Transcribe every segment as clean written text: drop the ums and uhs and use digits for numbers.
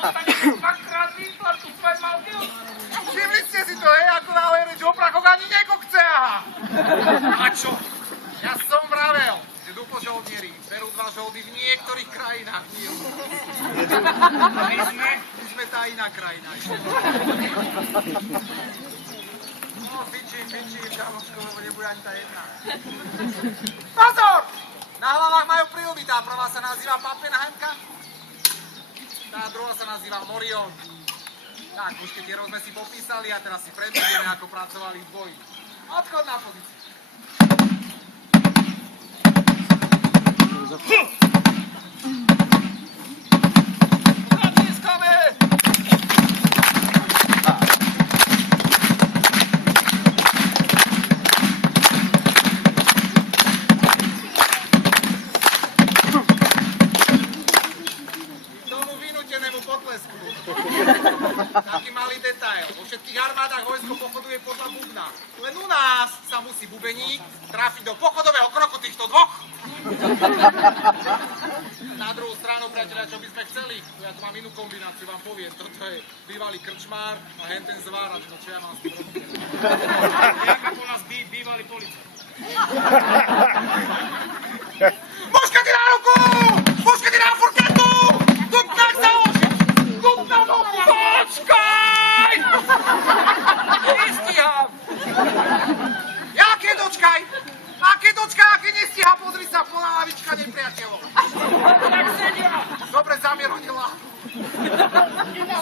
dostanete dvakrát výplatu, tvoj malky. Všimli ste si to, hej, ako na reč o prachoch ani nekokce, aha. A čo? Ja som vravel, že dupožoldnieri berú dva žoldy v niektorých krajinách. My sme tá iná krajina. No, fičím, kamoško, lebo nebude ani tá jedna. Pozor! Na hlavách majú príľby, tá prvá sa nazýva Pappenheimka, tá druhá sa nazýva Morion. Tak, mušketierov sme si popísali a teraz si predvedeme, ako pracovali v boji. Odchod na pozíciu. Zatiskame! Tomu vynútenému potlesku. Taký malý detail. Vo všetkých armádach vojsko pochoduje podľa bubna. Len u nás sa musí bubeník trafiť do pochodového kroku týchto dvoch. Na druhú stranu, priateľa, čo by sme chceli? Ja tu mám inú kombináciu, vám poviem. Toto je bývalý krčmár a henten zvárač. No čo ja mám s tým robiť? Jak ako nás bývalý policajt. Muškety na ruku! Muškety na furketu! Dupnak založiť! Dupnak založiť! Dočkaj! Nestíham! Jaké dočkaj? Aké dočkaj, aké nestíha? Pozri sa, plná lavička nepriateľov. Tak sedia. Dobre zamieronila.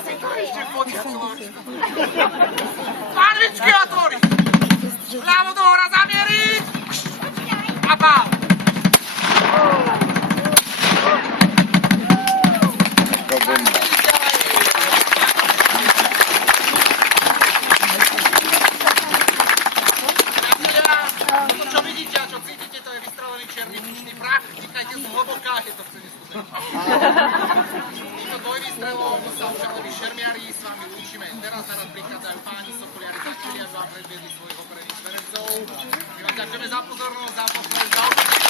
Si to ešte fotia, človečko. Panvičky otvoriť! Ľavo do hora zamieriť! A pál! To, čo vidíte a čo cítite, to je vystrelený černý pušný prach. Dýchajte z hlboká, je to chce neskúsené. Týmto dvojvýstrelom sa učanovi šermiari s vami lúčime. Teraz na rad prichádzajú páni sokoliari Začulia, vám predviedli svojich operených zverencov. My vám ďakujeme za pozornosť, za podporu, za